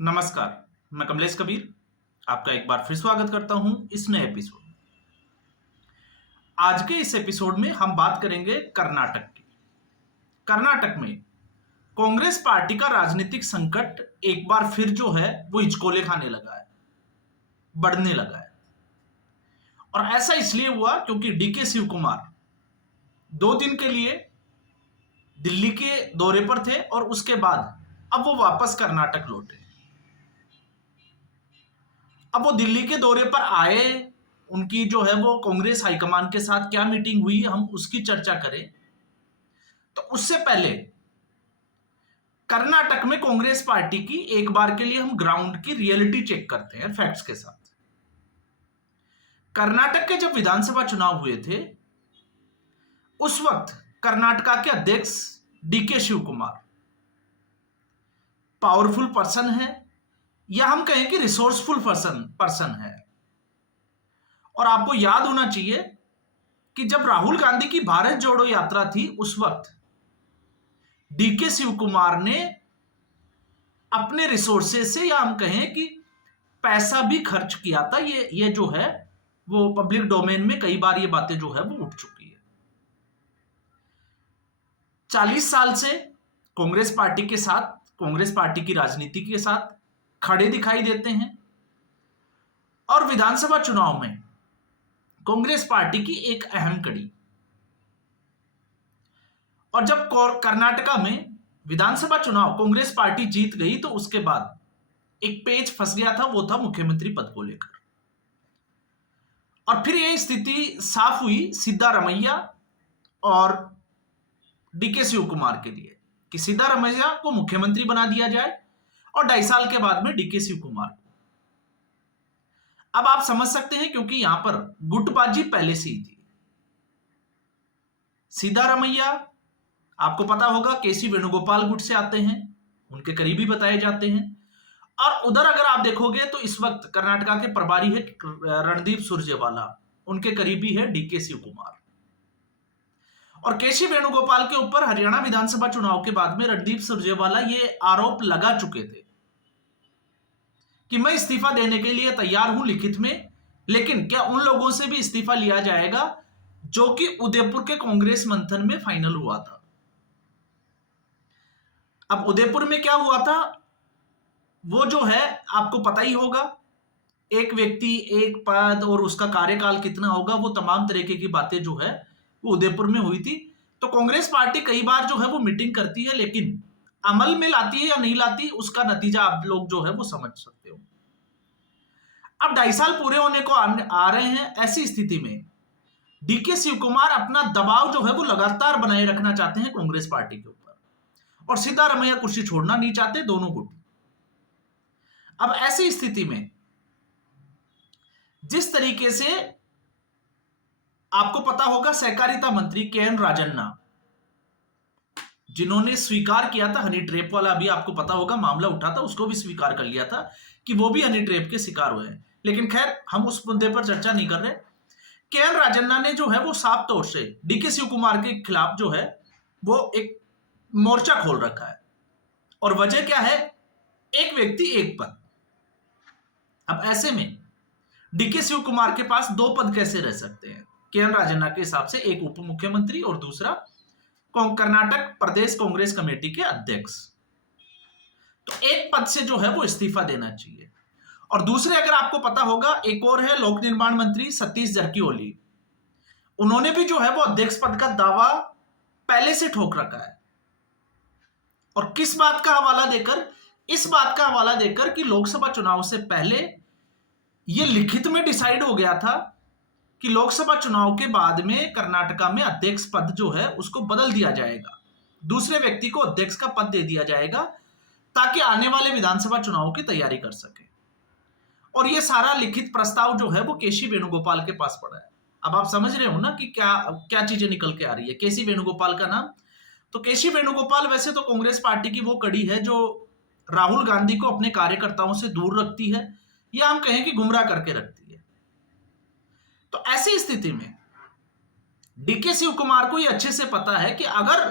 नमस्कार। मैं कमलेश कबीर आपका एक बार फिर स्वागत करता हूं इस नए एपिसोड में। आज के इस एपिसोड में हम बात करेंगे कर्नाटक की। कर्नाटक में कांग्रेस पार्टी का राजनीतिक संकट एक बार फिर जो है वो हिचकोले खाने लगा है, बढ़ने लगा है। और ऐसा इसलिए हुआ क्योंकि डीके शिव कुमार 2 दिन के लिए दिल्ली के दौरे पर थे और उसके बाद अब वो वापस कर्नाटक लौटे। अब वो दिल्ली के दौरे पर आए, उनकी जो है वो कांग्रेस हाईकमान के साथ क्या मीटिंग हुई हम उसकी चर्चा करें। तो उससे पहले कर्नाटक में कांग्रेस पार्टी की एक बार के लिए हम ग्राउंड की रियलिटी चेक करते हैं फैक्ट्स के साथ। कर्नाटक के जब विधानसभा चुनाव हुए थे उस वक्त कर्नाटका के अध्यक्ष DK Shivakumar powerful person है या हम कहें कि रिसोर्सफुल पर्सन है। और आपको याद होना चाहिए कि जब राहुल गांधी की भारत जोड़ो यात्रा थी उस वक्त डीके शिव कुमार ने अपने रिसोर्सेज से या हम कहें कि पैसा भी खर्च किया था। ये जो है वो पब्लिक डोमेन में कई बार ये बातें जो है वो उठ चुकी है। 40 साल से कांग्रेस पार्टी के साथ, कांग्रेस पार्टी की राजनीति के साथ खड़े दिखाई देते हैं और विधानसभा चुनाव में कांग्रेस पार्टी की एक अहम कड़ी। और जब कर्नाटका में विधानसभा चुनाव कांग्रेस पार्टी जीत गई तो उसके बाद एक पेच फंस गया था, वो था मुख्यमंत्री पद को लेकर। और फिर यह स्थिति साफ हुई सिद्धारमैया और डीके शिव कुमार के लिए कि सिद्धारमैया को मुख्यमंत्री बना दिया जाए और 2.5 साल के बाद में डीके शिव कुमार। अब आप समझ सकते हैं क्योंकि यहां पर गुटबाजी पहले से ही थी। सिद्धारमैया आपको पता होगा केसी वेणुगोपाल गुट से आते हैं, उनके करीबी बताए जाते हैं। और उधर अगर आप देखोगे तो इस वक्त कर्नाटका के प्रभारी है रणदीप सुरजेवाला, उनके करीबी है डीके शिव कुमार। और केसी वेणुगोपाल के ऊपर हरियाणा विधानसभा चुनाव के बाद में रणदीप सुरजेवाला ये आरोप लगा चुके थे कि मैं इस्तीफा देने के लिए तैयार हूं लिखित में, लेकिन क्या उन लोगों से भी इस्तीफा लिया जाएगा जो कि उदयपुर के कांग्रेस मंथन में फाइनल हुआ था। अब उदयपुर में क्या हुआ था वो जो है आपको पता ही होगा, एक व्यक्ति एक पद और उसका कार्यकाल कितना होगा, वो तमाम तरीके की बातें जो है वो उदयपुर में हुई थी। तो कांग्रेस पार्टी कई बार जो है वो मीटिंग करती है लेकिन अमल में लाती है या नहीं लाती उसका नतीजा आप लोग जो है वो समझ सकते हो। अब 2.5 साल पूरे होने को आ रहे हैं, ऐसी स्थिति में डीके शिव कुमार अपना दबाव जो है वो लगातार बनाए रखना चाहते हैं कांग्रेस पार्टी के ऊपर और सिद्धारमैया कुर्सी छोड़ना नहीं चाहते, दोनों गुट। अब ऐसी स्थिति में जिस तरीके से आपको पता होगा सहकारिता मंत्री केएन राजन्ना जिन्होंने स्वीकार किया था हनी ट्रैप वाला, भी आपको पता होगा मामला उठा था, उसको भी स्वीकार कर लिया था कि वो भी हनी ट्रैप के शिकार हुए हैं। लेकिन खैर हम उस मुद्दे पर चर्चा नहीं कर रहे। केएन राजन्ना ने जो है वो साफ तौर से डीके शिव कुमार के खिलाफ जो है वो एक मोर्चा खोल रखा है। और वजह क्या है? एक व्यक्ति एक पद। अब ऐसे में डीके शिव कुमार के पास 2 पद कैसे रह सकते हैं? केएन राजन्ना के हिसाब से एक उप मुख्यमंत्री और दूसरा कर्नाटक प्रदेश कांग्रेस कमेटी के अध्यक्ष। तो एक पद से जो है वो इस्तीफा देना चाहिए। और दूसरे अगर आपको पता होगा एक और है लोक निर्माण मंत्री सतीश जारकिहोली, उन्होंने भी जो है वो अध्यक्ष पद का दावा पहले से ठोक रखा है। और किस बात का हवाला देकर? इस बात का हवाला देकर कि लोकसभा चुनाव से पहले यह लिखित में डिसाइड हो गया था कि लोकसभा चुनाव के बाद में कर्नाटका में अध्यक्ष पद जो है उसको बदल दिया जाएगा, दूसरे व्यक्ति को अध्यक्ष का पद दे दिया जाएगा ताकि आने वाले विधानसभा चुनाव की तैयारी कर सके। और यह सारा लिखित प्रस्ताव जो है वो केसी वेणुगोपाल के पास पड़ा है। अब आप समझ रहे हो ना कि क्या क्या चीजें निकल के आ रही है। केसी वेणुगोपाल का नाम, तो केसी वेणुगोपाल वैसे तो कांग्रेस पार्टी की वो कड़ी है जो राहुल गांधी को अपने कार्यकर्ताओं से दूर रखती है या हम कहें कि गुमराह करके रखती है। तो ऐसी स्थिति में डीके शिव कुमार को यह अच्छे से पता है कि अगर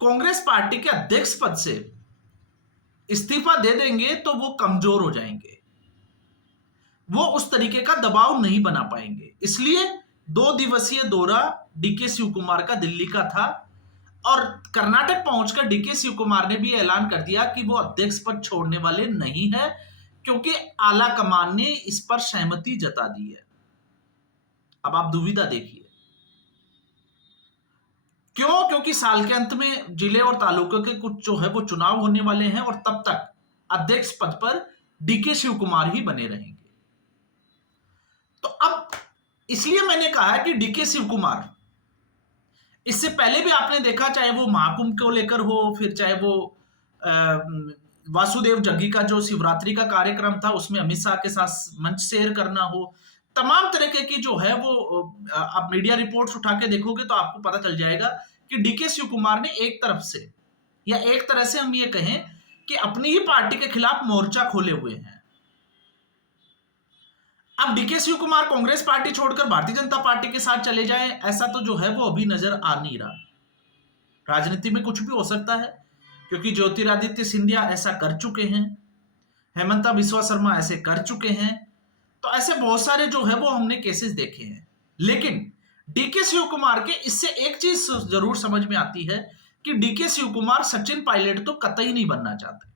कांग्रेस पार्टी के अध्यक्ष पद से इस्तीफा दे देंगे तो वो कमजोर हो जाएंगे, वो उस तरीके का दबाव नहीं बना पाएंगे। इसलिए 2 दिवसीय दौरा डीके शिव कुमार का दिल्ली का था, और कर्नाटक पहुंचकर डीके शिव कुमार ने भी ऐलान कर दिया कि वो अध्यक्ष पद छोड़ने वाले नहीं है, क्योंकि आला कमान ने इस पर सहमति जता दी है। अब आप दुविधा देखिए, क्यों? क्योंकि साल के अंत में जिले और तालुकों के कुछ जो है वो चुनाव होने वाले हैं, और तब तक अध्यक्ष पद पर डीके शिव कुमार ही बने रहेंगे। तो अब इसलिए मैंने कहा कि डीके शिव कुमार, इससे पहले भी आपने देखा, चाहे वो महाकुंभ को लेकर हो, फिर चाहे वो वासुदेव जग्गी का जो शिवरात्रि का कार्यक्रम था उसमें अमित शाह के साथ मंच शेयर करना हो, तमाम तरीके की जो है वो आप मीडिया रिपोर्ट्स उठा के देखोगे तो आपको पता चल जाएगा कि डीके शिव कुमार ने एक तरफ से, या एक तरह से हम ये कहें कि अपनी ही पार्टी के खिलाफ मोर्चा खोले हुए हैं। अब डीके शिव कुमार कांग्रेस पार्टी छोड़कर भारतीय जनता पार्टी के साथ चले जाएं, ऐसा तो जो है वो अभी नजर आ नहीं रहा। राजनीति में कुछ भी हो सकता है, क्योंकि ज्योतिरादित्य सिंधिया ऐसा कर चुके हैं, हेमंता बिस्वा शर्मा ऐसे कर चुके हैं, तो ऐसे बहुत सारे जो है वो हमने केसेस देखे हैं। लेकिन डीके शिव कुमार के इससे एक चीज जरूर समझ में आती है कि डीके शिव कुमार सचिन पायलट तो कतई नहीं बनना चाहते।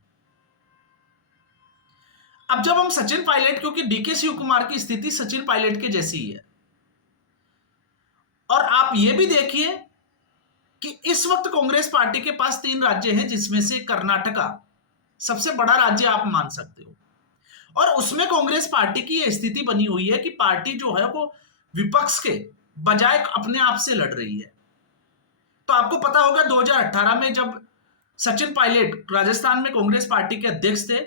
अब जब हम सचिन पायलट, क्योंकि डीके शिव कुमार की स्थिति सचिन पायलट के जैसी ही है, और आप यह भी देखिए कि इस वक्त कांग्रेस पार्टी के पास 3 राज्य हैं, जिसमें से कर्नाटका सबसे बड़ा राज्य आप मान सकते हो, और उसमें कांग्रेस पार्टी की यह स्थिति बनी हुई है कि पार्टी जो है वो विपक्ष के बजाय अपने आप से लड़ रही है। तो आपको पता होगा 2018 में जब सचिन पायलट राजस्थान में कांग्रेस पार्टी के अध्यक्ष थे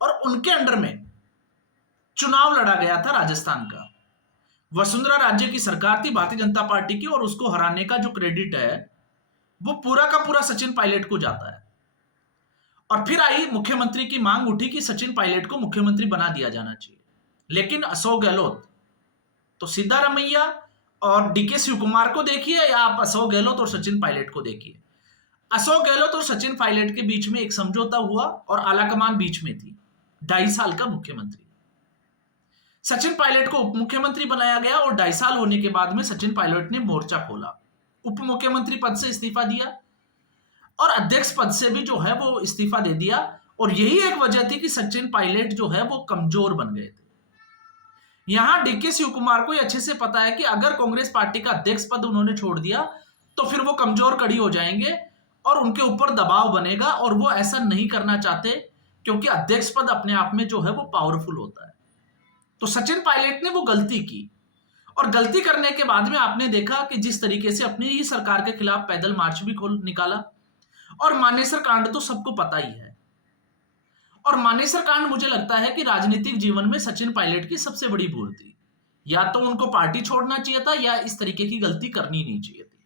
और उनके अंडर में चुनाव लड़ा गया था राजस्थान का, वसुंधरा राज्य की सरकार थी भारतीय जनता पार्टी की, और उसको हराने का जो क्रेडिट है वो पूरा का पूरा सचिन पायलट को जाता है। और फिर आई मुख्यमंत्री की मांग उठी कि सचिन पायलट को मुख्यमंत्री बना दिया जाना चाहिए, लेकिन अशोक गहलोत, तो सिद्धारमैया और डीके शिव कुमार को देखिए, या आप अशोक गहलोत और सचिन पायलट को देखिए। अशोक गहलोत और सचिन पायलट के बीच में एक समझौता हुआ और आलाकमान बीच में थी, 2.5 साल का मुख्यमंत्री। सचिन पायलट को उप मुख्यमंत्री बनाया गया, और 2.5 साल होने के बाद में सचिन पायलट ने मोर्चा खोला, उप मुख्यमंत्री पद से इस्तीफा दिया, और अध्यक्ष पद से भी जो है वो इस्तीफा दे दिया। और यही एक वजह थी कि सचिन पायलट जो है वो कमजोर बन गए थे। यहां डीके शिव कुमार को अच्छे से पता है कि अगर कांग्रेस पार्टी का अध्यक्ष पद उन्होंने छोड़ दिया तो फिर वो कमजोर कड़ी हो जाएंगे और उनके ऊपर दबाव बनेगा, और वो ऐसा नहीं करना चाहते, क्योंकि अध्यक्ष पद अपने आप में जो है वो पावरफुल होता है। तो सचिन पायलट ने वो गलती की, और गलती करने के बाद में आपने देखा कि जिस तरीके से अपनी ही सरकार के खिलाफ पैदल मार्च भी खोल निकाला, और मानेसर कांड तो सबको पता ही है। और मानेसर कांड मुझे लगता है कि राजनीतिक जीवन में सचिन पायलट की सबसे बड़ी भूल थी, या तो उनको पार्टी छोड़ना चाहिए था या इस तरीके की गलती करनी नहीं चाहिए थी।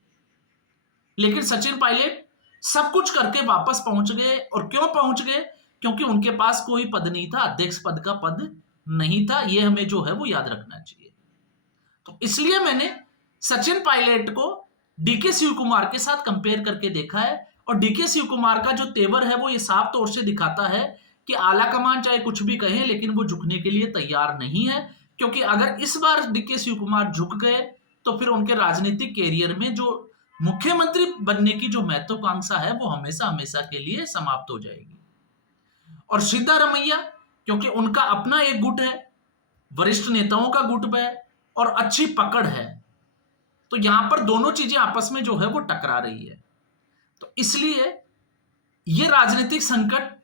लेकिन सचिन पायलट सब कुछ करके वापस पहुंच गए, और क्यों पहुंच गए? क्योंकि उनके पास कोई पद नहीं था, अध्यक्ष पद का पद नहीं था, यह हमें जो है वो याद रखना चाहिए। तो इसलिए मैंने सचिन पायलट को डीके शिव कुमार के साथ कंपेयर करके देखा है, और डीके शिव कुमार का जो तेवर है वो ये साफ तौर से दिखाता है कि आला कमान चाहे कुछ भी कहे, लेकिन वो झुकने के लिए तैयार नहीं है। क्योंकि अगर इस बार डीके शिव कुमार झुक गए तो फिर उनके राजनीतिक कैरियर में जो मुख्यमंत्री बनने की जो महत्वाकांक्षा है वो हमेशा हमेशा के लिए समाप्त हो जाएगी। और सिद्धारमैया, क्योंकि उनका अपना एक गुट है, वरिष्ठ नेताओं का गुट है, और अच्छी पकड़ है, तो यहां पर दोनों चीजें आपस में जो है वो टकरा रही है। तो इसलिए यह राजनीतिक संकट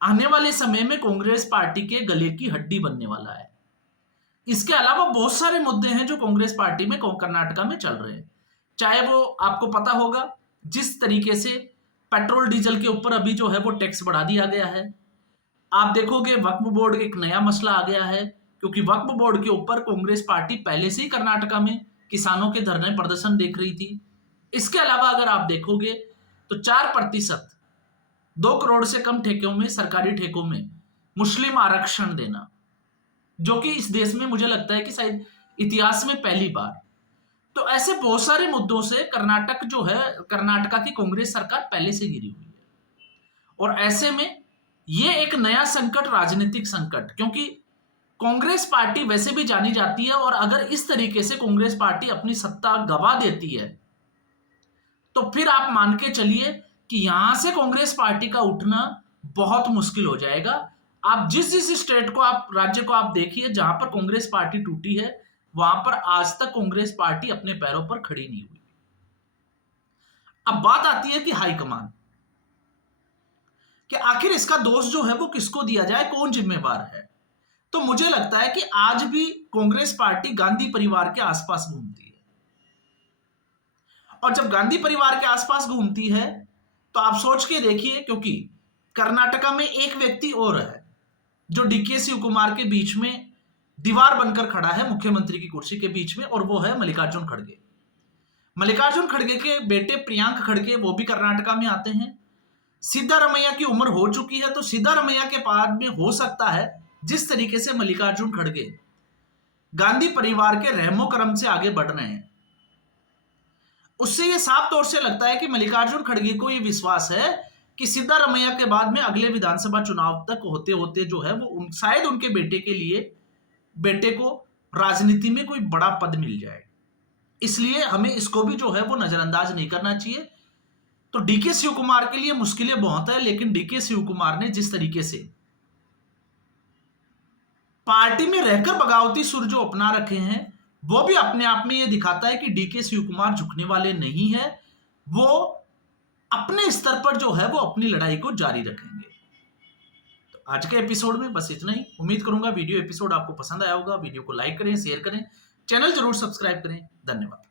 आने वाले समय में कांग्रेस पार्टी के गले की हड्डी बनने वाला है। इसके अलावा बहुत सारे मुद्दे हैं जो कांग्रेस पार्टी में कर्नाटका में चल रहे हैं। चाहे वो आपको पता होगा जिस तरीके से पेट्रोल डीजल के ऊपर अभी जो है वो टैक्स बढ़ा दिया गया है। आप देखोगे वक्फ बोर्ड एक नया मसला आ गया है, क्योंकि वक्फ बोर्ड के ऊपर कांग्रेस पार्टी पहले से ही कर्नाटका में किसानों के धरने प्रदर्शन देख रही थी। इसके अलावा अगर आप देखोगे तो 4%, 2 करोड़ से कम ठेकों में, सरकारी ठेकों में मुस्लिम आरक्षण देना, जो कि इस देश में मुझे लगता है कि शायद इतिहास में पहली बार। तो ऐसे बहुत सारे मुद्दों से कर्नाटक जो है, कर्नाटका की कांग्रेस सरकार पहले से गिरी हुई है, और ऐसे में ये एक नया संकट, राजनीतिक संकट, क्योंकि कांग्रेस पार्टी वैसे भी जानी जाती है और अगर इस तरीके से कांग्रेस पार्टी अपनी सत्ता गंवा देती है तो फिर आप मान के चलिए कि यहां से कांग्रेस पार्टी का उठना बहुत मुश्किल हो जाएगा। आप जिस जिस स्टेट को, आप राज्य को आप देखिए जहां पर कांग्रेस पार्टी टूटी है, वहां पर आज तक कांग्रेस पार्टी अपने पैरों पर खड़ी नहीं हुई। अब बात आती है कि हाईकमान, कि आखिर इसका दोष जो है वो किसको दिया जाए, कौन जिम्मेवार है। तो मुझे लगता है कि आज भी कांग्रेस पार्टी गांधी परिवार के आसपास घूमती है, और जब गांधी परिवार के आसपास घूमती है तो आप सोच के देखिए, क्योंकि कर्नाटका में एक व्यक्ति और है जो डीके शिव कुमार के बीच में दीवार बनकर खड़ा है, मुख्यमंत्री की कुर्सी के बीच में, और वो है मल्लिकार्जुन खड़गे। मल्लिकार्जुन खड़गे के बेटे प्रियांक खड़गे वो भी कर्नाटका में आते हैं। सिद्धारमैया की उम्र हो चुकी है, तो सिद्धारमैया के बाद में हो सकता है जिस तरीके से मल्लिकार्जुन खड़गे गांधी परिवार के रहमो करम से आगे बढ़ रहे हैं, उससे यह साफ तौर से लगता है कि मल्लिकार्जुन खड़गे को यह विश्वास है कि सिद्धारमैया के बाद में अगले विधानसभा चुनाव तक होते होते जो है वो शायद उनके बेटे को राजनीति में कोई बड़ा पद मिल जाए। इसलिए हमें इसको भी जो है वो नजरअंदाज नहीं करना चाहिए। तो डीके शिव कुमार के लिए मुश्किलें बहुत है, लेकिन डीके शिव कुमार ने जिस तरीके से पार्टी में रहकर बगावती सुर जो अपना रखे हैं, वो भी अपने आप में यह दिखाता है कि डीके शिव कुमार झुकने वाले नहीं है। वो अपने स्तर पर जो है वो अपनी लड़ाई को जारी रखेंगे। तो आज के एपिसोड में बस इतना ही। उम्मीद करूंगा वीडियो एपिसोड आपको पसंद आया होगा। वीडियो को लाइक करें, शेयर करें, चैनल जरूर सब्सक्राइब करें। धन्यवाद।